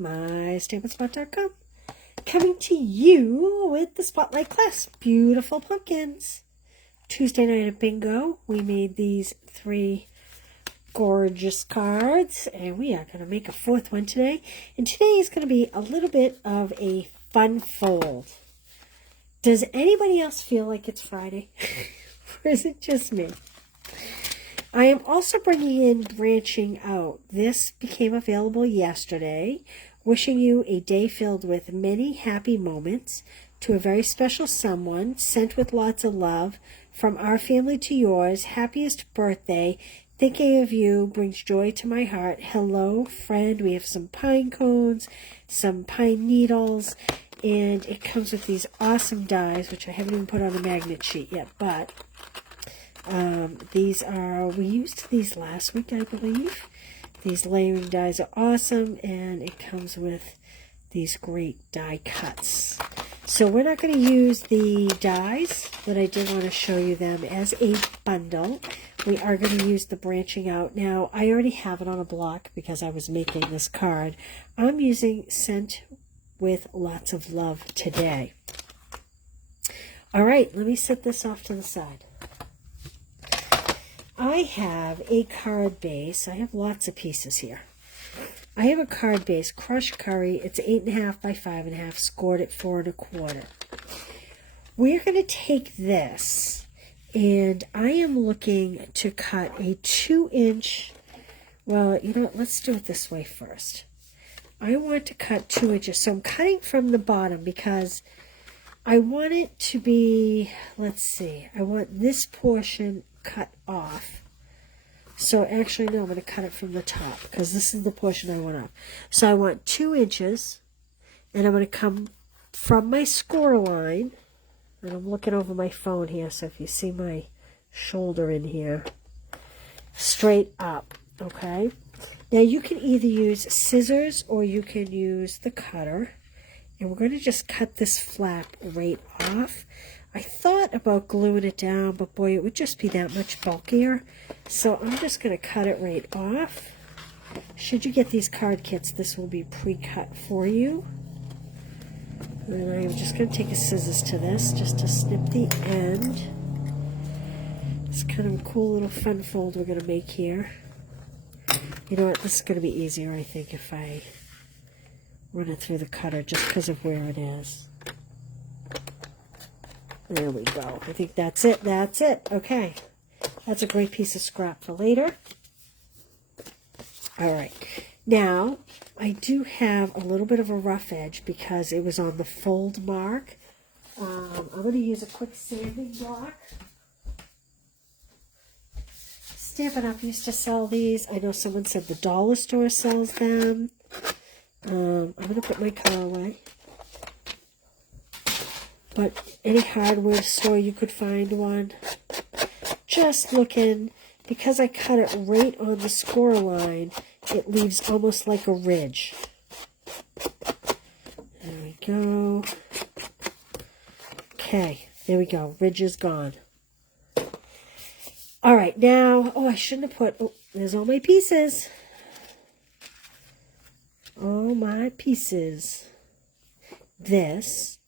mystampandspot.com. Coming to you with the Spotlight class. Beautiful pumpkins. Tuesday night at bingo, we made these 3 gorgeous cards, and we are going to make a 4th one today. And today is going to be a little bit of a fun fold. Does anybody else feel like it's Friday? Or is it just me? I am also bringing in Branching Out. This became available yesterday. Wishing you a day filled with many happy moments to a very special someone, sent with lots of love, from our family to yours. Happiest birthday. Thinking of you brings joy to my heart. Hello, friend. We have some pine cones, some pine needles, and it comes with these awesome dies, which I haven't even put on a magnet sheet yet, but these are, we used these last week, I believe. These layering dies are awesome, and it comes with these great die cuts. So we're not going to use the dies, but I did want to show you them as a bundle. We are going to use the Branching Out. Now, I already have it on a block because I was making this card. I'm using Sent with Lots of Love today. All right, let me set this off to the side. I have a card base. I have lots of pieces here. I have a card base, Crushed Curry. It's 8.5 by 5.5, scored at 4 1/4. We're going to take this, and I am looking to cut a 2-inch. Well, you know what? Let's do it this way first. I want to cut 2 inches. So I'm cutting from the bottom because I want it to be, let's see, I want this portion cut off. So actually, no, I'm going to cut it from the top because this is the portion I want off. So I want 2 inches, and I'm going to come from my score line, and I'm looking over my phone here, so if you see my shoulder in here, straight up, okay? Now you can either use scissors or you can use the cutter, and we're going to just cut this flap right off. I thought about gluing it down, but boy, it would just be that much bulkier. So I'm just going to cut it right off. Should you get these card kits, this will be pre-cut for you. And I'm just going to take a scissors to this, just to snip the end. It's kind of a cool little fun fold we're going to make here. You know what, this is going to be easier, I think, if I run it through the cutter, just because of where it is. There we go. I think that's it. That's it. Okay. That's a great piece of scrap for later. All right. Now, I do have a little bit of a rough edge because it was on the fold mark. I'm going to use a quick sanding block. Stampin' Up! Used to sell these. I know someone said the dollar store sells them. I'm going to put my color away. But any hardware store you could find one. Just looking, because I cut it right on the score line, it leaves almost like a ridge. There we go. Okay, there we go. Ridge is gone. All right, now, I shouldn't have put, there's all my pieces. All my pieces. This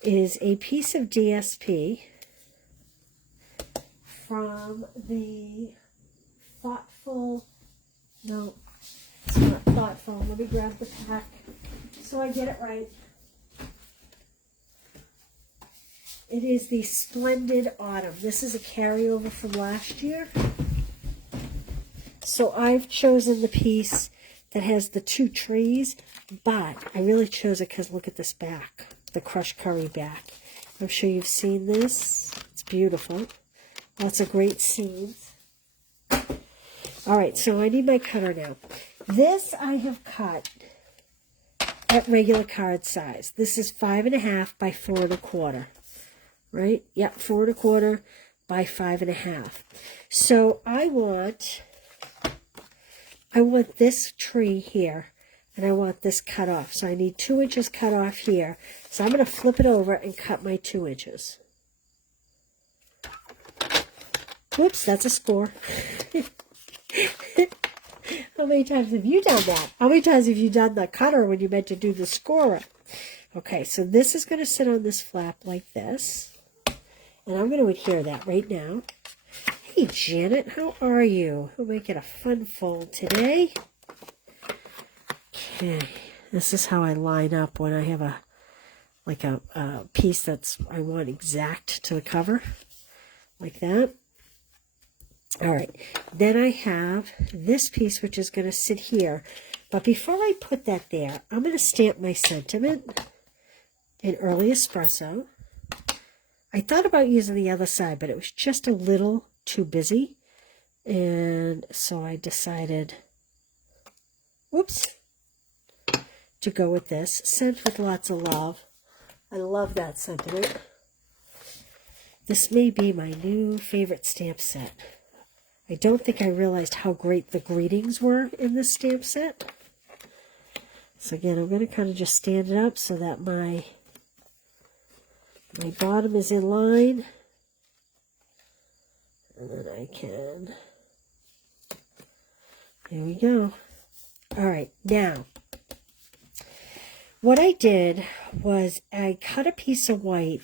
is a piece of DSP from the Thoughtful, no, it's not Thoughtful. Let me grab the pack so I get it right. It is the Splendid Autumn. This is a carryover from last year. So I've chosen the piece that has the 2 trees, but I really chose it because look at this back. The Crushed Curry back. I'm sure you've seen this. It's beautiful. Lots of great scenes. All right, so I need my cutter now. This I have cut at regular card size. This is 5.5 by 4 1/4. Right? Yep, 4 1/4 by 5.5. So I want this tree here. And I want this cut off. So I need 2 inches cut off here. So I'm going to flip it over and cut my 2 inches. Whoops, that's a score. How many times have you done that? How many times have you done the cutter when you meant to do the scorer? Okay, so this is going to sit on this flap like this. And I'm going to adhere that right now. Hey, Janet, how are you? We'll make it a fun fold today. Okay, this is how I line up when I have a piece that's I want exact to the cover, like that. All right, then I have this piece which is going to sit here. But before I put that there, I'm going to stamp my sentiment in Early Espresso. I thought about using the other side, but it was just a little too busy. And so I decided, whoops, to go with this. Sent with lots of love. I love that sentiment. This may be my new favorite stamp set. I don't think I realized how great the greetings were in this stamp set. So again, I'm going to kind of just stand it up so that my bottom is in line. And then I can, there we go. All right, now, what I did was I cut a piece of white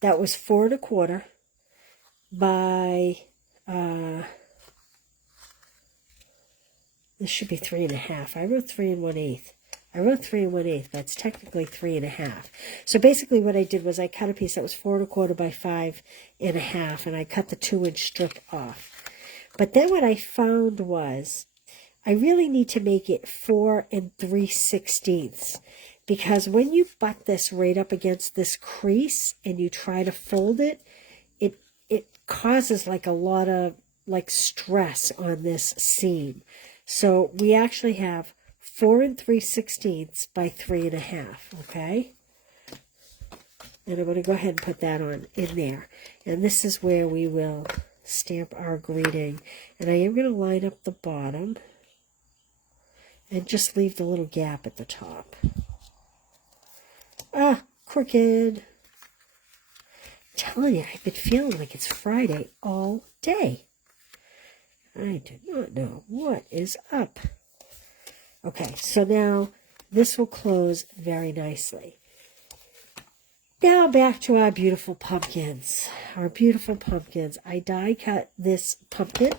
that was 4 1/4 by, this should be 3 1/2. I wrote 3 1/8. I wrote 3 1/8, but it's technically 3 1/2. So basically what I did was I cut a piece that was 4 1/4 by 5 1/2, and I cut the 2-inch strip off. But then what I found was I really need to make it 4 3/16, because when you butt this right up against this crease and you try to fold it, it causes like a lot of like stress on this seam. So we actually have 4 3/16 by 3 1/2, okay? And I'm going to go ahead and put that on in there. And this is where we will stamp our greeting. And I am going to line up the bottom and just leave the little gap at the top. Ah, crooked. I'm telling you, I've been feeling like it's Friday all day. I do not know what is up. Okay, so now this will close very nicely. Now back to our beautiful pumpkins. Our beautiful pumpkins. I die cut this pumpkin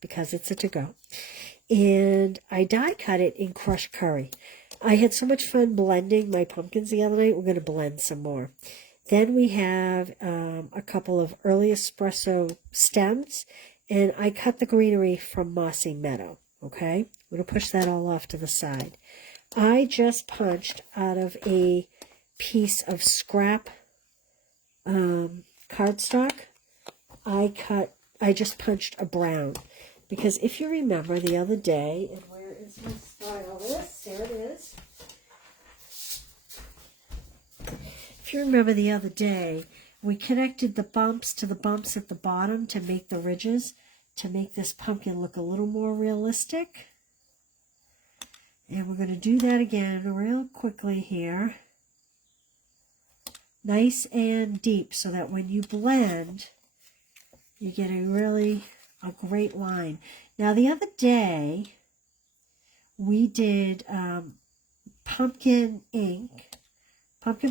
because it's a to-go. And I die cut it in crushed curry. I had so much fun blending my pumpkins the other night. We're going to blend some more. Then we have a couple of Early Espresso stems. And I cut the greenery from Mossy Meadow. Okay? I'm going to push that all off to the side. I just punched out of a piece of scrap cardstock. I just punched a brown. Because if you remember the other day, and where is my style list? There it is. If you remember the other day, we connected the bumps to the bumps at the bottom to make the ridges, to make this pumpkin look a little more realistic. And we're going to do that again real quickly here. Nice and deep so that when you blend, you get a great line. Now the other day, we did pumpkin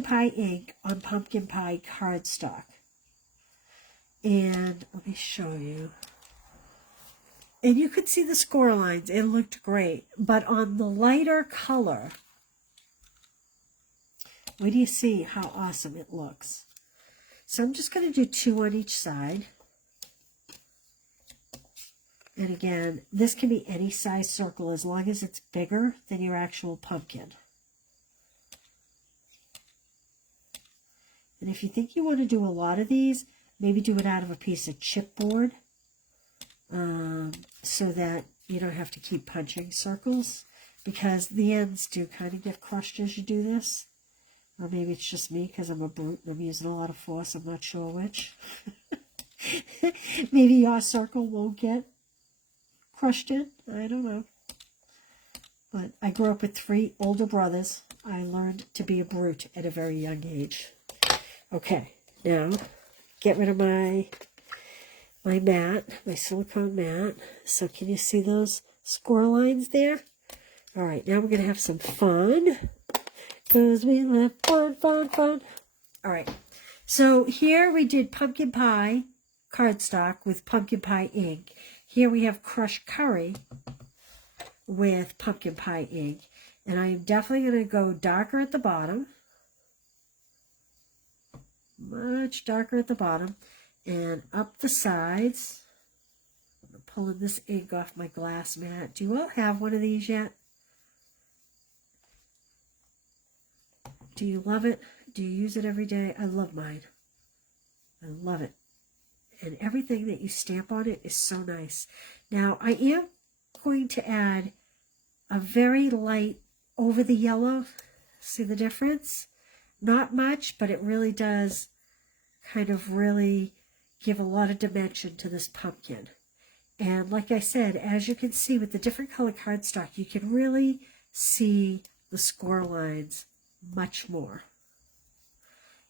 pie ink on pumpkin pie cardstock. And let me show you. And you could see the score lines. It looked great. But on the lighter color, wait till you see how awesome it looks. So I'm just going to do 2 on each side. And again, this can be any size circle as long as it's bigger than your actual pumpkin. And if you think you want to do a lot of these, maybe do it out of a piece of chipboard so that you don't have to keep punching circles, because the ends do kind of get crushed as you do this. Or maybe it's just me because I'm a brute and I'm using a lot of force. I'm not sure which. Maybe your circle won't get crushed in. I don't know. But I grew up with 3 older brothers. I learned to be a brute at a very young age. Okay, now get rid of my mat, my silicone mat. So can you see those score lines there. All right, now we're going to have some fun. Because we love fun, fun, fun. All right, so here we did pumpkin pie cardstock with pumpkin pie ink. Here we have crushed curry with pumpkin pie ink. And I am definitely going to go darker at the bottom. Much darker at the bottom. And up the sides. I'm pulling this ink off my glass mat. Do you all have one of these yet? Do you love it? Do you use it every day? I love mine. I love it. And everything that you stamp on it is so nice. Now, I am going to add a very light over the yellow. See the difference? Not much, but it really does kind of really give a lot of dimension to this pumpkin. And like I said, as you can see with the different color cardstock, you can really see the score lines much more.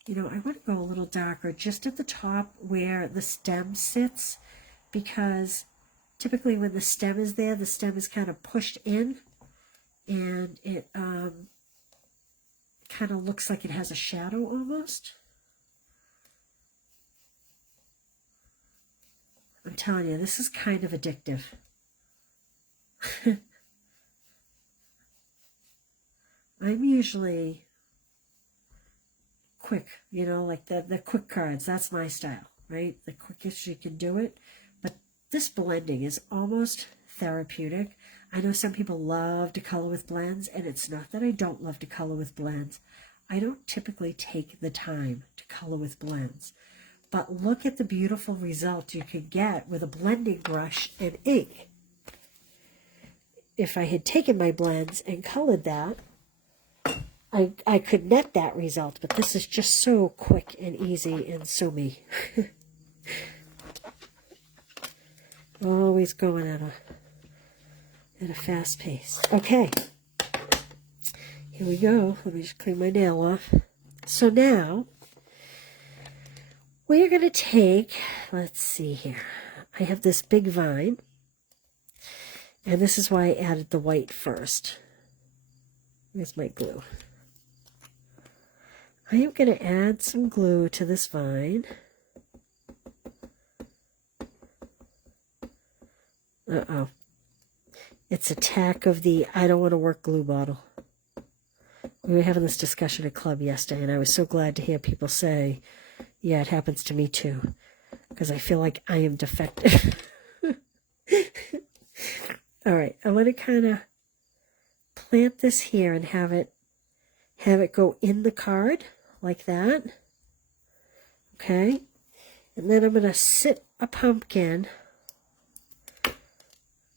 You know, I want to go a little darker just at the top where the stem sits, because typically when the stem is there, the stem is kind of pushed in, and it kind of looks like it has a shadow almost. I'm telling you, this is kind of addictive. I'm usually quick, you know, like the quick cards. That's my style, right? The quickest you can do it. But this blending is almost therapeutic. I know some people love to color with blends, and it's not that I don't love to color with blends. I don't typically take the time to color with blends. But look at the beautiful result you could get with a blending brush and ink. If I had taken my blends and colored that, I could net that result, but this is just so quick and easy and so me. Always going at a fast pace. Okay, here we go. Let me just clean my nail off. So now we're going to take, let's see here. I have this big vine, and this is why I added the white first. Here's my glue. I am going to add some glue to this vine. Uh-oh. It's a tack of the I don't want to work glue bottle. We were having this discussion at club yesterday, and I was so glad to hear people say, yeah, it happens to me too, because I feel like I am defective. All right, I want to kind of plant this here and have it go in the card like that. Okay, and then I'm going to sit a pumpkin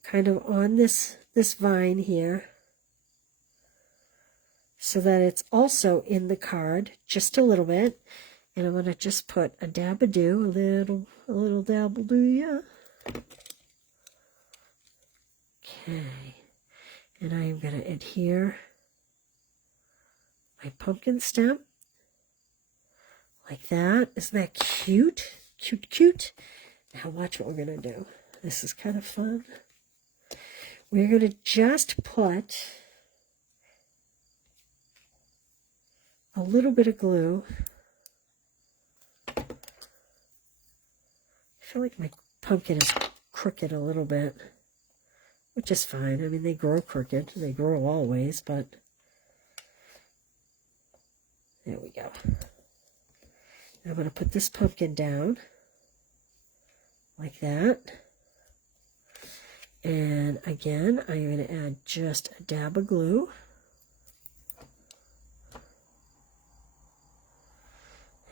kind of on this vine here, so that it's also in the card just a little bit. And I'm going to just put a dab-a-do, a little dab-a-do, yeah. Okay. And I am going to adhere my pumpkin stem like that. Isn't that cute? Cute, cute. Now watch what we're going to do. This is kind of fun. We're going to just put a little bit of glue. I feel like my pumpkin is crooked a little bit, which is fine. I mean, they grow crooked. They grow always, but there we go. I'm going to put this pumpkin down like that. And again, I'm going to add just a dab of glue.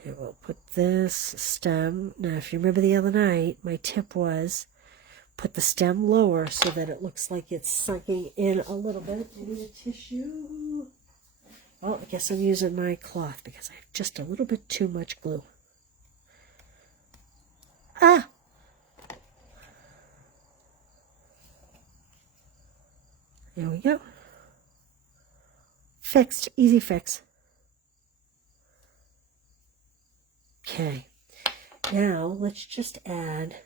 And we'll put this stem. Now, if you remember the other night, my tip was put the stem lower so that it looks like it's sunking in a little bit. I need a tissue. Well, I guess I'm using my cloth because I have just a little bit too much glue. Ah! There we go. Fixed. Easy fix. Okay. Now, let's just add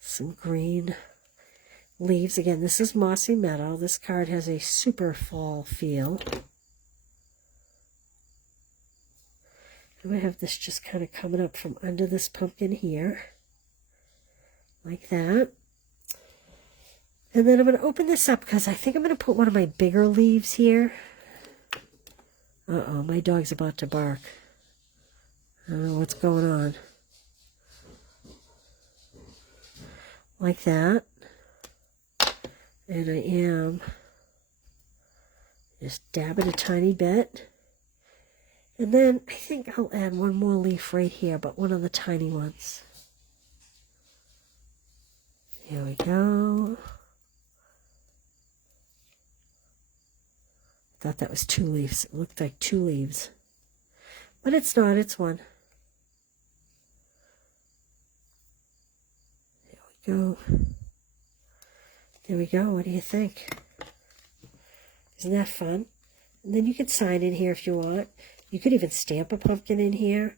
some green. leaves. Again, this is Mossy Meadow. This card has a super fall feel. I'm going to have this just kind of coming up from under this pumpkin here. Like that. And then I'm going to open this up because I think I'm going to put one of my bigger leaves here. Uh-oh, my dog's about to bark. I don't know what's going on. Like that. And I am just dabbing a tiny bit. And then I think I'll add one more leaf right here, but one of the tiny ones. Here we go. Thought that was 2 leaves. It looked like 2 leaves. But it's not, it's one. There we go. There we go. What do you think? Isn't that fun? And then you can sign in here if you want. You could even stamp a pumpkin in here.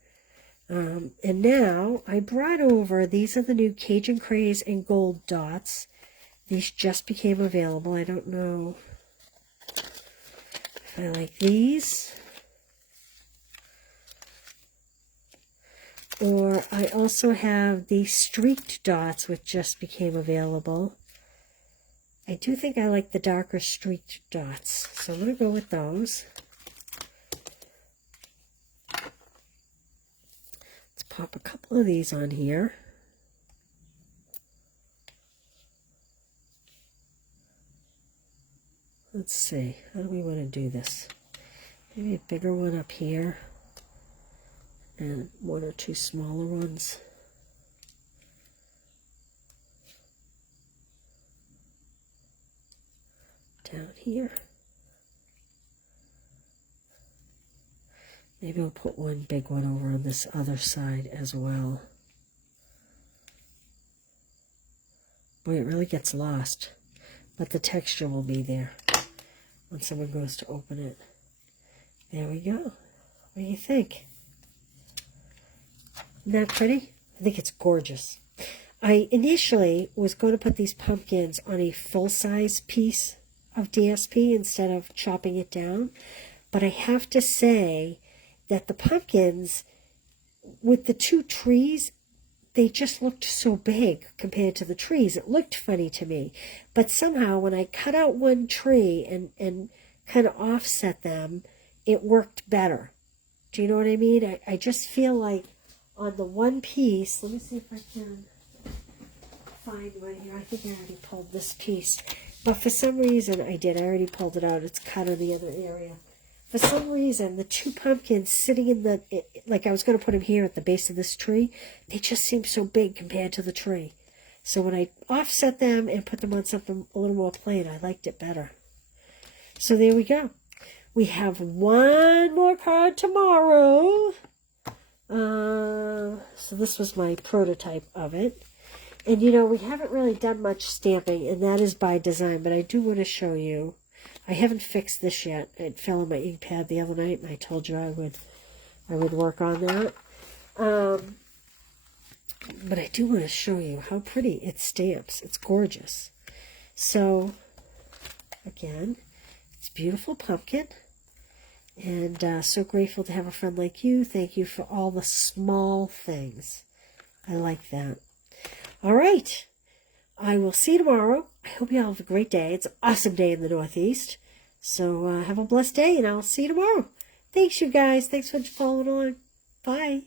And now I brought over, these are the new Cajun Craze and Gold dots. These just became available. I don't know if I like these. Or I also have the streaked dots, which just became available. I do think I like the darker streaked dots, so I'm going to go with those. Let's pop a couple of these on here. Let's see, how do we want to do this? Maybe a bigger one up here, and 1 or 2 smaller ones. Down here. Maybe I'll put one big one over on this other side as well. Boy, it really gets lost, but the texture will be there when someone goes to open it. There we go. What do you think? Isn't that pretty? I think it's gorgeous. I initially was going to put these pumpkins on a full-size piece of DSP instead of chopping it down, but I have to say that the pumpkins with the 2 trees, they just looked so big compared to the trees. It looked funny to me, but somehow when I cut out one tree and kind of offset them, it worked better. Do you know what I mean? I just feel like on the one piece, let me see if I can find one here. I think I already pulled this piece. But for some reason, I already pulled it out. It's cut on the other area. For some reason, the 2 pumpkins sitting in the, like I was going to put them here at the base of this tree, they just seem so big compared to the tree. So when I offset them and put them on something a little more plain, I liked it better. So there we go. We have one more card tomorrow. So this was my prototype of it. And, you know, we haven't really done much stamping, and that is by design, but I do want to show you. I haven't fixed this yet. It fell on my ink pad the other night, and I told you I would work on that. But I do want to show you how pretty it stamps. It's gorgeous. So, again, it's a beautiful pumpkin. And so grateful to have a friend like you. Thank you for all the small things. I like that. All right. I will see you tomorrow. I hope you all have a great day. It's an awesome day in the Northeast. So have a blessed day, and I'll see you tomorrow. Thanks, you guys. Thanks for following on. Bye.